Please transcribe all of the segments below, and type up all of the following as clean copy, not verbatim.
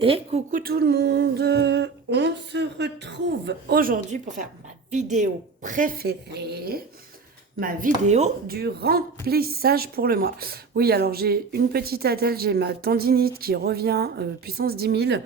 Et coucou tout le monde, on se retrouve aujourd'hui pour faire ma vidéo préférée, ma vidéo du remplissage pour le mois. Oui, alors j'ai une petite attelle, j'ai ma tendinite qui revient puissance 10 000.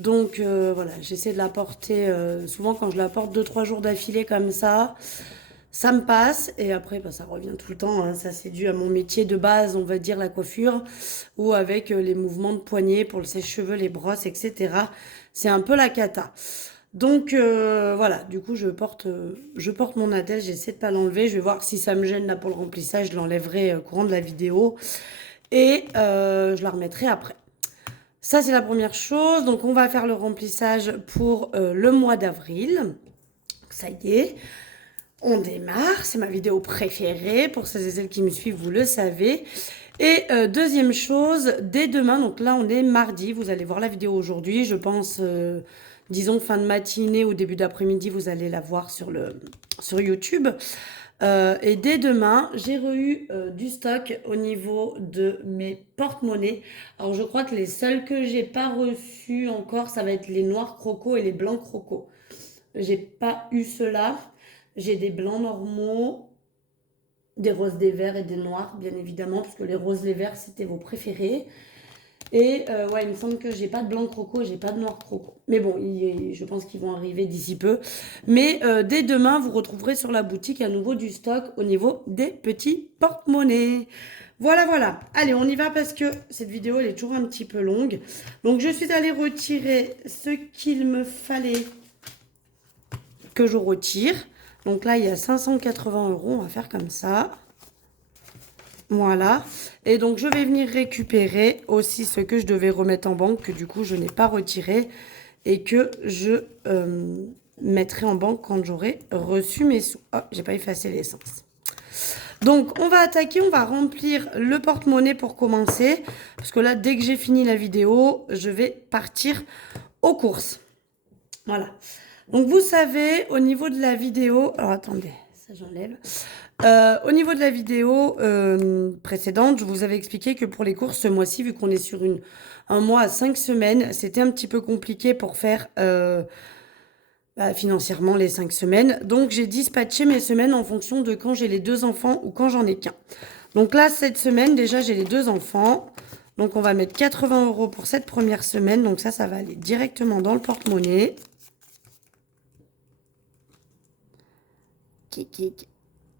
Donc voilà, j'essaie de la porter, souvent quand je la porte 2-3 jours d'affilée comme ça me passe et après bah, ça revient tout le temps, hein. Ça c'est dû à mon métier de base, on va dire la coiffure, ou avec les mouvements de poignet pour le sèche-cheveux, les brosses, etc. C'est un peu la cata. Donc voilà, du coup je porte mon attelle, j'essaie de pas l'enlever, je vais voir si ça me gêne là pour le remplissage, je l'enlèverai au courant de la vidéo et je la remettrai après. Ça c'est la première chose, donc on va faire le remplissage pour le mois d'avril. Ça y est, on démarre, c'est ma vidéo préférée. Pour celles et celles qui me suivent, vous le savez. Et deuxième chose, dès demain, donc là on est mardi, vous allez voir la vidéo aujourd'hui, je pense, disons fin de matinée ou début d'après-midi, vous allez la voir sur YouTube. Et dès demain, j'ai eu du stock au niveau de mes porte-monnaies. Alors je crois que les seuls que j'ai pas reçus encore, ça va être les noirs crocos et les blancs crocos. J'ai pas eu cela. J'ai des blancs normaux, des roses, des verts et des noirs, bien évidemment, puisque les roses, les verts, c'était vos préférés. Et ouais, il me semble que j'ai pas de blanc croco, j'ai pas de noir croco. Mais bon, je pense qu'ils vont arriver d'ici peu. Mais dès demain, vous retrouverez sur la boutique à nouveau du stock au niveau des petits porte-monnaies. Voilà, voilà. Allez, on y va parce que cette vidéo, elle est toujours un petit peu longue. Donc, je suis allée retirer ce qu'il me fallait que je retire. Donc là, il y a 580 €. On va faire comme ça. Voilà. Et donc, je vais venir récupérer aussi ce que je devais remettre en banque, que du coup, je n'ai pas retiré et que je mettrai en banque quand j'aurai reçu mes sous. Oh, j'ai pas effacé l'essence. Donc, on va attaquer, on va remplir le porte-monnaie pour commencer. Parce que là, dès que j'ai fini la vidéo, je vais partir aux courses. Voilà. Donc, vous savez, au niveau de la vidéo... Alors, attendez, ça j'enlève. Au niveau de la vidéo précédente, je vous avais expliqué que pour les courses ce mois-ci, vu qu'on est sur un mois à 5 semaines, c'était un petit peu compliqué pour faire financièrement les 5 semaines. Donc, j'ai dispatché mes semaines en fonction de quand j'ai les 2 enfants ou quand j'en ai qu'un. Donc là, cette semaine, déjà, j'ai les 2 enfants. Donc, on va mettre 80 € pour cette première semaine. Donc ça va aller directement dans le porte-monnaie.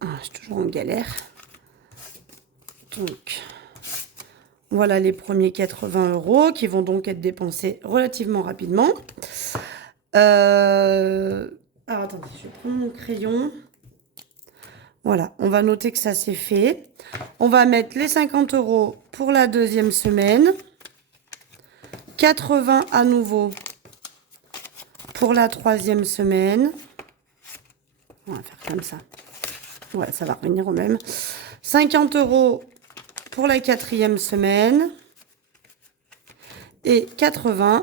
Ah, je suis toujours en galère. Donc, voilà les premiers 80 € qui vont donc être dépensés relativement rapidement. Alors, attendez, je prends mon crayon. Voilà, on va noter que ça c'est fait. On va mettre les 50 € pour la deuxième semaine. 80 à nouveau pour la troisième semaine. On va faire comme ça. Ouais, ça va revenir au même. 50 € pour la quatrième semaine. Et 80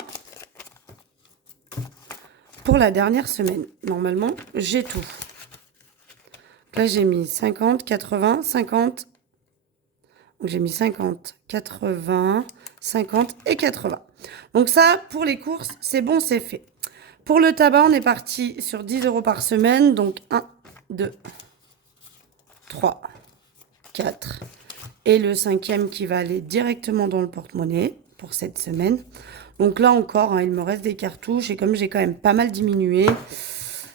pour la dernière semaine. Normalement, j'ai tout. Là, j'ai mis 50, 80, 50. Donc, j'ai mis 50, 80, 50 et 80. Donc ça, pour les courses, c'est bon, c'est fait. Pour le tabac, on est parti sur 10 € par semaine. Donc 1, 2, 3, 4. Et le cinquième qui va aller directement dans le porte-monnaie pour cette semaine. Donc là encore, hein, il me reste des cartouches. Et comme j'ai quand même pas mal diminué,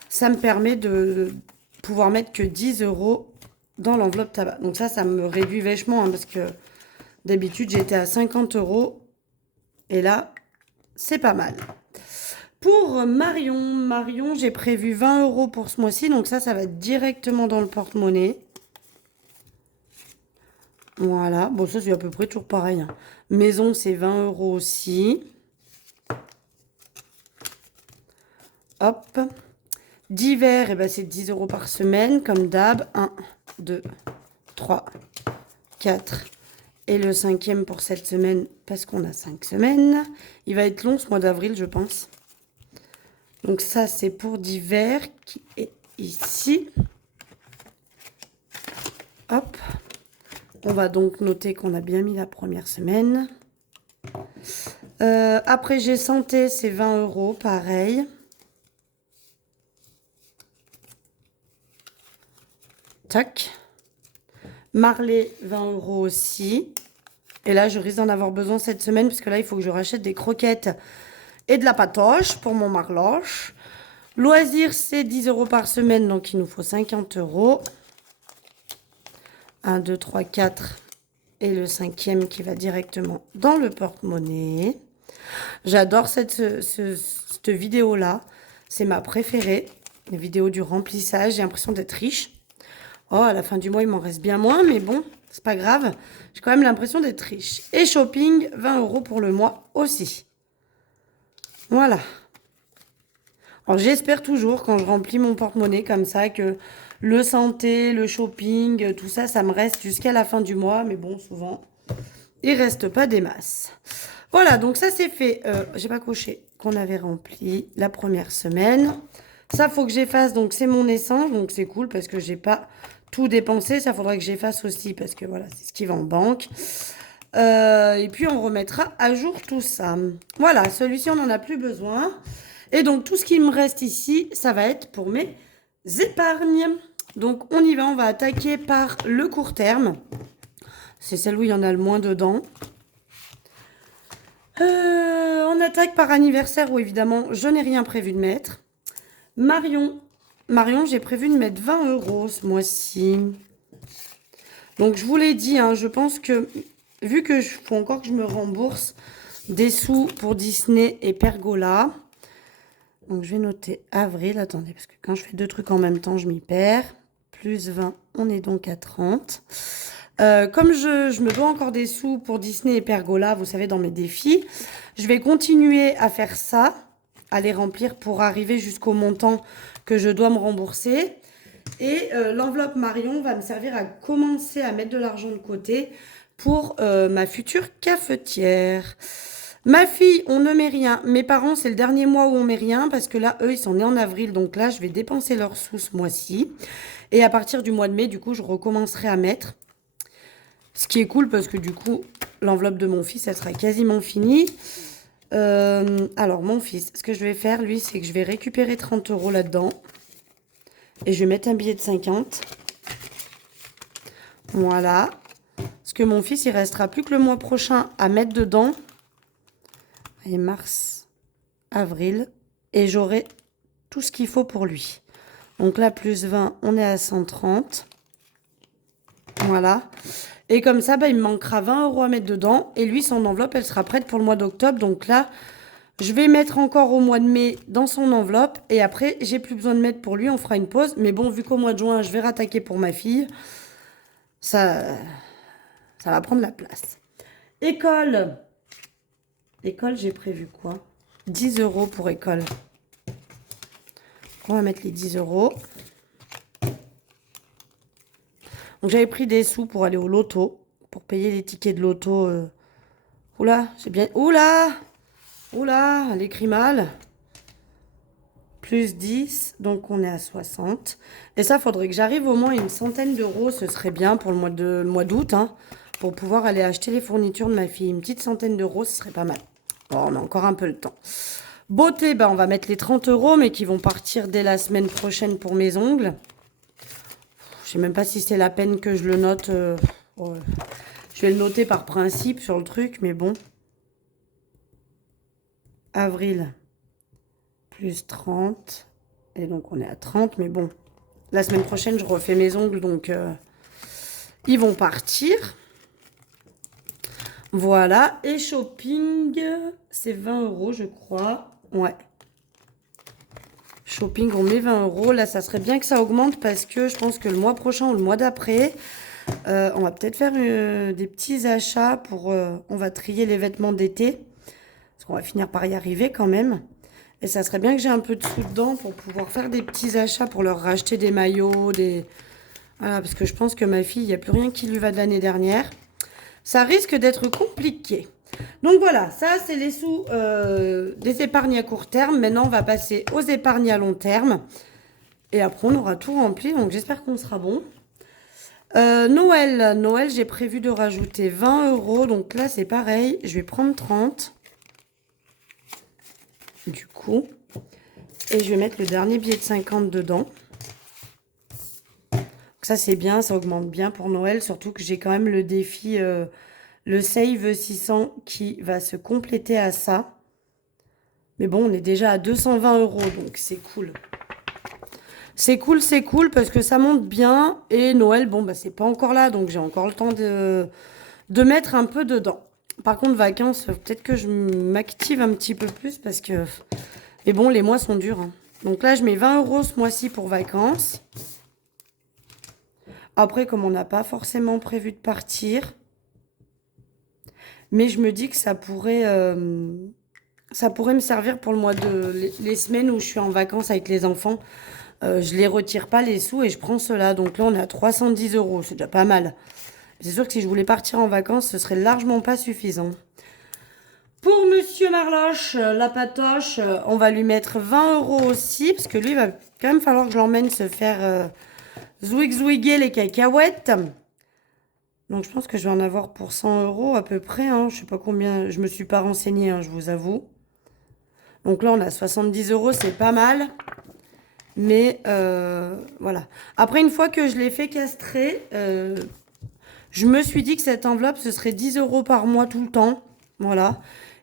ça me permet de pouvoir mettre que 10 € dans l'enveloppe tabac. Donc ça me réduit vachement, hein, parce que d'habitude, j'étais à 50 €. Et là, c'est pas mal. Pour Marion, j'ai prévu 20 € pour ce mois-ci. Donc ça va directement dans le porte-monnaie. Voilà. Bon, ça, c'est à peu près toujours pareil, hein. Maison, c'est 20 € aussi. Hop. D'hiver, c'est 10 € par semaine, comme d'hab. 1, 2, 3, 4. Et le cinquième pour cette semaine, parce qu'on a 5 semaines. Il va être long ce mois d'avril, je pense. Donc ça, c'est pour d'hiver qui est ici. Hop. On va donc noter qu'on a bien mis la première semaine. Après, j'ai santé, c'est 20 €, pareil. Tac. Marley, 20 € aussi. Et là, je risque d'en avoir besoin cette semaine, parce que là, il faut que je rachète des croquettes et de la patoche pour mon marloche. Loisirs, c'est 10 € par semaine, donc il nous faut 50 €. 1, 2, 3, 4. Et le 5e qui va directement dans le porte-monnaie. J'adore cette vidéo-là. C'est ma préférée. La vidéo du remplissage. J'ai l'impression d'être riche. Oh, à la fin du mois, il m'en reste bien moins, mais bon, c'est pas grave. J'ai quand même l'impression d'être riche. Et shopping, 20 € pour le mois aussi. Voilà. Alors, j'espère toujours, quand je remplis mon porte-monnaie comme ça, que le santé, le shopping, tout ça, ça me reste jusqu'à la fin du mois. Mais bon, souvent, il reste pas des masses. Voilà, donc ça, c'est fait. J'ai pas coché qu'on avait rempli la première semaine. Ça, faut que j'efface. Donc, c'est mon essence. Donc, c'est cool parce que j'ai pas tout dépensé. Ça, faudrait que j'efface aussi parce que voilà, c'est ce qui va en banque. Et puis, on remettra à jour tout ça. Voilà, celui-ci, on n'en a plus besoin. Et donc, tout ce qui me reste ici, ça va être pour mes épargnes. Donc, on y va. On va attaquer par le court terme. C'est celle où il y en a le moins dedans. On attaque par anniversaire où, évidemment, je n'ai rien prévu de mettre. Marion, j'ai prévu de mettre 20 € ce mois-ci. Donc, je vous l'ai dit, hein, je pense que, vu que faut encore que je me rembourse des sous pour Disney et Pergola. Donc, je vais noter avril. Attendez, parce que quand je fais deux trucs en même temps, je m'y perds. Plus 20, on est donc à 30. Comme je me dois encore des sous pour Disney et Pergola, vous savez, dans mes défis, je vais continuer à faire ça, à les remplir pour arriver jusqu'au montant que je dois me rembourser. Et l'enveloppe Marion va me servir à commencer à mettre de l'argent de côté pour ma future cafetière. Ma fille, on ne met rien. Mes parents, c'est le dernier mois où on met rien parce que là, eux, ils sont nés en avril. Donc là, je vais dépenser leurs sous ce mois-ci. Et à partir du mois de mai, du coup, je recommencerai à mettre. Ce qui est cool parce que du coup, l'enveloppe de mon fils, elle sera quasiment finie. Alors, mon fils, ce que je vais faire, lui, c'est que je vais récupérer 30 € là-dedans. Et je vais mettre un billet de 50. Voilà. Parce que mon fils, il restera plus que le mois prochain à mettre dedans. Et mars, avril. Et j'aurai tout ce qu'il faut pour lui. Donc là, plus 20, on est à 130. Voilà. Et comme ça, bah, il me manquera 20 € à mettre dedans. Et lui, son enveloppe, elle sera prête pour le mois d'octobre. Donc là, je vais mettre encore au mois de mai dans son enveloppe. Et après, j'ai plus besoin de mettre pour lui. On fera une pause. Mais bon, vu qu'au mois de juin, je vais rattaquer pour ma fille, ça va prendre la place. École. École, j'ai prévu quoi? 10 € pour école. On va mettre les 10 €. Donc, j'avais pris des sous pour aller au loto, pour payer les tickets de loto. Oula, j'ai bien... Oula, elle écrit mal. Plus 10, donc on est à 60. Et ça, faudrait que j'arrive au moins une centaine d'euros. Ce serait bien pour le mois d'août, hein, pour pouvoir aller acheter les fournitures de ma fille. Une petite centaine d'euros, ce serait pas mal. Bon, on a encore un peu le temps. Beauté, ben, on va mettre les 30 €, mais qui vont partir dès la semaine prochaine pour mes ongles. Je sais même pas si c'est la peine que je le note. Je vais le noter par principe sur le truc, mais bon. Avril, plus 30. Et donc, on est à 30, mais bon. La semaine prochaine, je refais mes ongles, donc ils vont partir. Voilà. Et shopping, c'est 20 €, je crois. Ouais. Shopping, on met 20 €. Là, ça serait bien que ça augmente parce que je pense que le mois prochain ou le mois d'après, on va peut-être faire des petits achats pour... on va trier les vêtements d'été. Parce qu'on va finir par y arriver quand même. Et ça serait bien que j'ai un peu de sous dedans pour pouvoir faire des petits achats pour leur racheter des maillots, des... Voilà, parce que je pense que ma fille, il n'y a plus rien qui lui va de l'année dernière. Ça risque d'être compliqué. Donc voilà, ça c'est les sous des épargnes à court terme. Maintenant, on va passer aux épargnes à long terme. Et après, on aura tout rempli. Donc j'espère qu'on sera bon. Noël, j'ai prévu de rajouter 20 €. Donc là, c'est pareil. Je vais prendre 30. du coup. Et je vais mettre le dernier billet de 50 dedans. Donc ça, c'est bien, ça augmente bien pour Noël. Surtout que j'ai quand même le défi, le Save 600 qui va se compléter à ça. Mais bon, on est déjà à 220 €, donc c'est cool. C'est cool parce que ça monte bien. Et Noël, bon, bah, c'est pas encore là, donc j'ai encore le temps de mettre un peu dedans. Par contre, vacances, peut-être que je m'active un petit peu plus parce que... Mais bon, les mois sont durs, hein. Donc là, je mets 20 € ce mois-ci pour vacances. Après, comme on n'a pas forcément prévu de partir, mais je me dis que ça pourrait me servir pour le mois de... les semaines où je suis en vacances avec les enfants. Je les retire pas les sous et je prends cela. Donc là, on est à 310 €. C'est déjà pas mal. C'est sûr que si je voulais partir en vacances, ce serait largement pas suffisant. Pour Monsieur Marloche, la patoche, on va lui mettre 20 € aussi. Parce que lui, il va quand même falloir que je l'emmène se faire zouiguer les cacahuètes. Donc je pense que je vais en avoir pour 100 € à peu près, hein. Je sais pas combien, je me suis pas renseignée, hein, je vous avoue. Donc là, on a 70 €, c'est pas mal. Mais voilà. Après, une fois que je l'ai fait castrer, je me suis dit que cette enveloppe, ce serait 10 € par mois tout le temps. Voilà.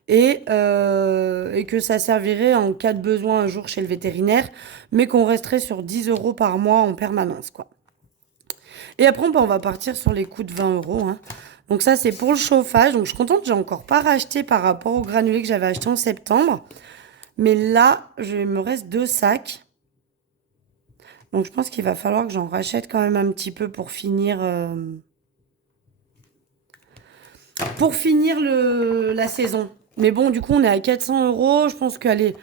Et que ça servirait en cas de besoin un jour chez le vétérinaire, mais qu'on resterait sur 10 € par mois en permanence, quoi. Et après, on va partir sur les coûts de 20 €, hein. Donc ça, c'est pour le chauffage. Donc je suis contente, j'ai encore pas racheté par rapport au granulé que j'avais acheté en septembre. Mais là, il me reste 2 sacs. Donc je pense qu'il va falloir que j'en rachète quand même un petit peu pour finir la saison. Mais bon, du coup, on est à 400 €. Je pense qu'allez,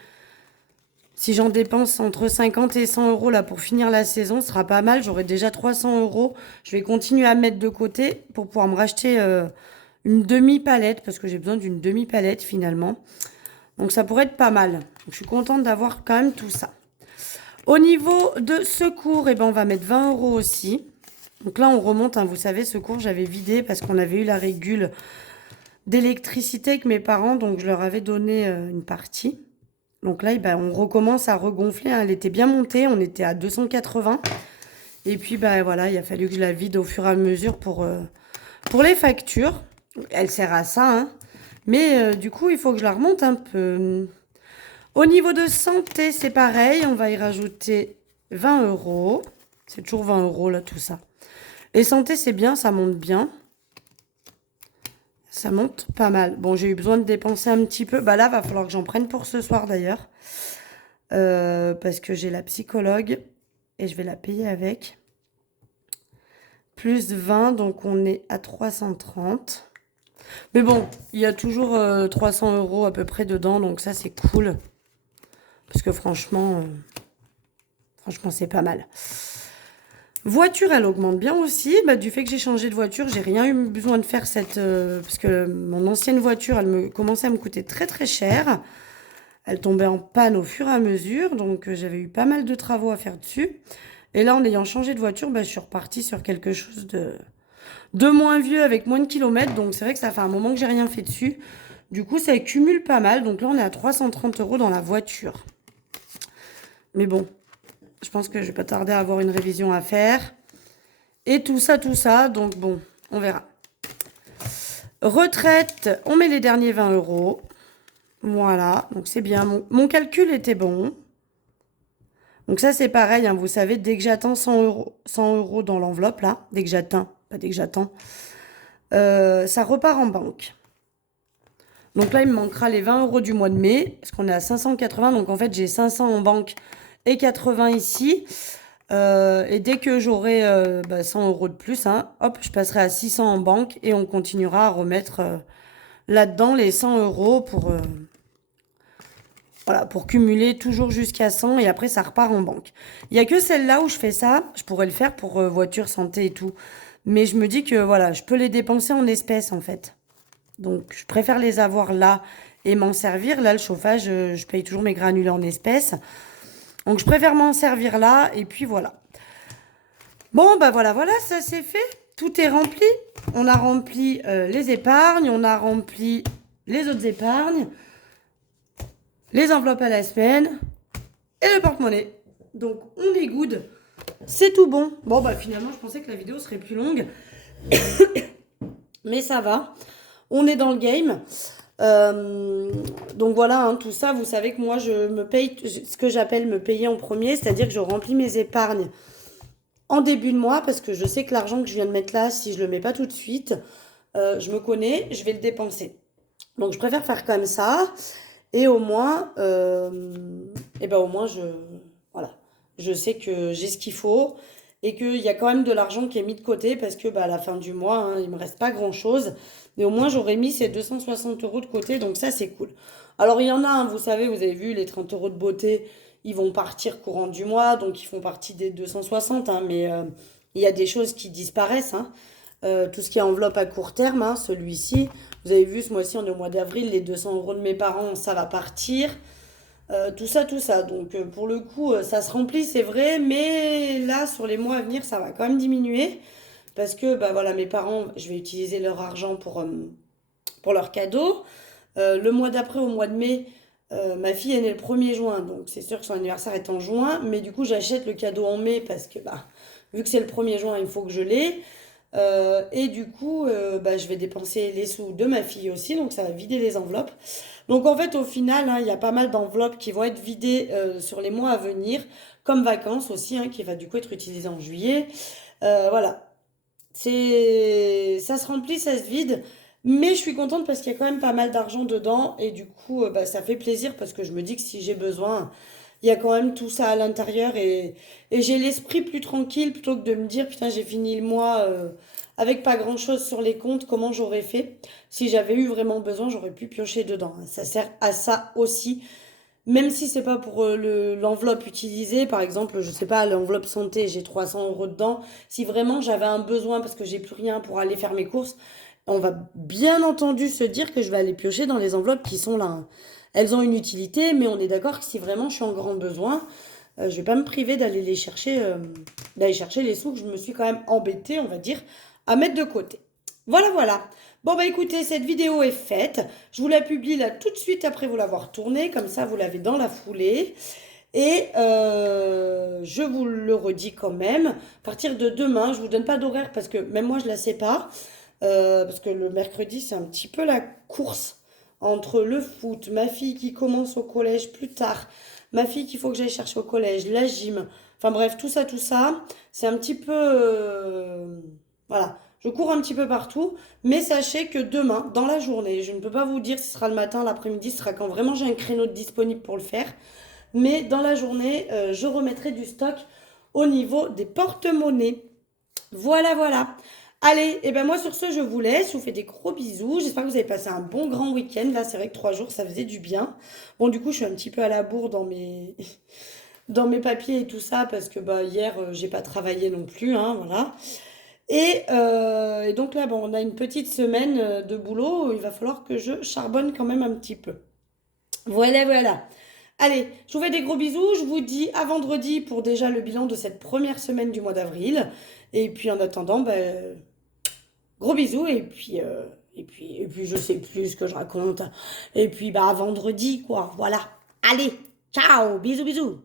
si j'en dépense entre 50 et 100 € là pour finir la saison, ce sera pas mal. J'aurai déjà 300 €. Je vais continuer à mettre de côté pour pouvoir me racheter une demi-palette parce que j'ai besoin d'une demi-palette finalement. Donc ça pourrait être pas mal. Donc, je suis contente d'avoir quand même tout ça. Au niveau de secours, eh ben, on va mettre 20 € aussi. Donc là, on remonte, hein, vous savez, secours, j'avais vidé parce qu'on avait eu la régule d'électricité avec mes parents. Donc je leur avais donné une partie. Donc là, ben, on recommence à regonfler, hein. Elle était bien montée, on était à 280. Et puis, ben, voilà, il a fallu que je la vide au fur et à mesure pour les factures. Elle sert à ça, hein. Mais du coup, il faut que je la remonte un peu. Au niveau de santé, c'est pareil. On va y rajouter 20 €. C'est toujours 20 € là, tout ça. Et santé, c'est bien, ça monte bien. Ça monte pas mal. Bon, j'ai eu besoin de dépenser un petit peu. Bah là, va falloir que j'en prenne pour ce soir d'ailleurs. Parce que j'ai la psychologue et je vais la payer avec. Plus 20, donc on est à 330. Mais bon, il y a toujours 300 € à peu près dedans, donc ça c'est cool. Parce que franchement, c'est pas mal. Voiture, elle augmente bien aussi. Bah, du fait que j'ai changé de voiture, j'ai rien eu besoin de faire cette... parce que mon ancienne voiture, elle commençait à me coûter très très cher. Elle tombait en panne au fur et à mesure. Donc j'avais eu pas mal de travaux à faire dessus. Et là, en ayant changé de voiture, bah, je suis repartie sur quelque chose de moins vieux avec moins de kilomètres. Donc c'est vrai que ça fait un moment que j'ai rien fait dessus. Du coup, ça cumule pas mal. Donc là, on est à 330 € dans la voiture. Mais bon, je pense que je vais pas tarder à avoir une révision à faire. Et tout ça. Donc bon, on verra. Retraite, on met les derniers 20 €. Voilà, donc c'est bien. Mon calcul était bon. Donc ça, c'est pareil, hein, vous savez, dès que j'atteins 100 € dans l'enveloppe, là, dès que j'atteins, pas dès que j'attends, ça repart en banque. Donc là, il me manquera les 20 € du mois de mai, parce qu'on est à 580. Donc en fait, j'ai 500 en banque et 80 ici. Et dès que j'aurai 100 € de plus, hein, hop, je passerai à 600 en banque et on continuera à remettre là-dedans les 100 € voilà, pour cumuler toujours jusqu'à 100 et après ça repart en banque. Il n'y a que celle-là où je fais ça. Je pourrais le faire pour voiture, santé et tout. Mais je me dis que voilà, je peux les dépenser en espèces en fait. Donc je préfère les avoir là et m'en servir. Là, le chauffage, je paye toujours mes granulés en espèces. Donc je préfère m'en servir là et puis voilà. Bon, bah voilà, ça c'est fait. Tout est rempli. On a rempli les épargnes, on a rempli les autres épargnes. les enveloppes à la semaine et le porte-monnaie. Donc, on est good. C'est tout bon. Bon, bah finalement, je pensais que la vidéo serait plus longue. Mais ça va. On est dans le game. Donc voilà, hein, tout ça, vous savez que moi, je me paye ce que j'appelle me payer en premier. C'est-à-dire que je remplis mes épargnes en début de mois parce que je sais que l'argent que je viens de mettre là, si je le mets pas tout de suite, je me connais, je vais le dépenser. Donc je préfère faire comme ça. Et au moins, et ben au moins voilà, je sais que j'ai ce qu'il faut et qu'il y a quand même de l'argent qui est mis de côté parce que bah, à la fin du mois, hein, il me reste pas grand-chose. Mais au moins, j'aurais mis ces 260 euros de côté, donc ça, c'est cool. Alors, il y en a, hein, vous savez, vous avez vu, les 30 euros de beauté, ils vont partir courant du mois, donc ils font partie des 260, hein, mais il y a des choses qui disparaissent, hein. Tout ce qui est enveloppe à court terme, hein, celui-ci. Vous avez vu, ce mois-ci, on est au mois d'avril, les 200 euros de mes parents, ça va partir. Tout ça, tout ça. Donc, pour le coup, ça se remplit, c'est vrai, mais là, sur les mois à venir, ça va quand même diminuer. Parce que, bah voilà, mes parents, je vais utiliser leur argent pour leurs cadeaux. Le mois d'après, au mois de mai, ma fille est née le 1er juin, donc c'est sûr que son anniversaire est en juin, mais du coup j'achète le cadeau en mai parce que bah, vu que c'est le 1er juin, il faut que je l'ai. Et du coup, bah, je vais dépenser les sous de ma fille aussi, donc ça va vider les enveloppes. Donc en fait, au final, hein, il y a pas mal d'enveloppes qui vont être vidées sur les mois à venir, comme vacances aussi, hein, qui va du coup être utilisée en juillet. Voilà, ça se remplit, ça se vide, mais je suis contente parce qu'il y a quand même pas mal d'argent dedans et du coup, bah, ça fait plaisir parce que je me dis que si j'ai besoin, il y a quand même tout ça à l'intérieur et j'ai l'esprit plus tranquille plutôt que de me dire putain, j'ai fini le mois avec pas grand-chose sur les comptes, comment j'aurais fait? Si j'avais eu vraiment besoin, j'aurais pu piocher dedans, hein. Ça sert à ça aussi. Même si c'est pas pour l'enveloppe utilisée, par exemple, je sais pas, l'enveloppe santé, j'ai 300 euros dedans. Si vraiment j'avais un besoin parce que j'ai plus rien pour aller faire mes courses, on va bien entendu se dire que je vais aller piocher dans les enveloppes qui sont là, hein. Elles ont une utilité, mais on est d'accord que si vraiment je suis en grand besoin, je vais pas me priver d'aller chercher les sous que je me suis quand même embêtée, on va dire, à mettre de côté. Voilà, voilà. Bon, bah écoutez, cette vidéo est faite. Je vous la publie là tout de suite après vous l'avoir tournée. Comme ça, vous l'avez dans la foulée. Et je vous le redis quand même. À partir de demain, je vous donne pas d'horaire parce que même moi, je la sais pas. Parce que le mercredi, c'est un petit peu la course entre le foot, ma fille qui commence au collège plus tard, ma fille qu'il faut que j'aille chercher au collège, la gym. Enfin bref, tout ça, tout ça. C'est un petit peu... voilà. Je cours un petit peu partout, mais sachez que demain, dans la journée, je ne peux pas vous dire si ce sera le matin, l'après-midi, ce sera quand vraiment j'ai un créneau disponible pour le faire, mais dans la journée, je remettrai du stock au niveau des porte-monnaies. Voilà, voilà. Allez, et ben moi sur ce, je vous laisse, je vous fais des gros bisous, j'espère que vous avez passé un bon grand week-end, là c'est vrai que 3 jours, ça faisait du bien. Bon, du coup, je suis un petit peu à la bourre dans mes... dans mes papiers et tout ça, parce que bah, hier, j'ai pas travaillé non plus, hein, voilà. Et donc là, bon, on a une petite semaine de boulot. Il va falloir que je charbonne quand même un petit peu. Voilà, voilà. Allez, je vous fais des gros bisous. Je vous dis à vendredi pour déjà le bilan de cette première semaine du mois d'avril. Et puis en attendant, ben, gros bisous. Et puis, je sais plus ce que je raconte. Et puis, bah, à vendredi, quoi. Voilà. Allez, ciao, bisous, bisous.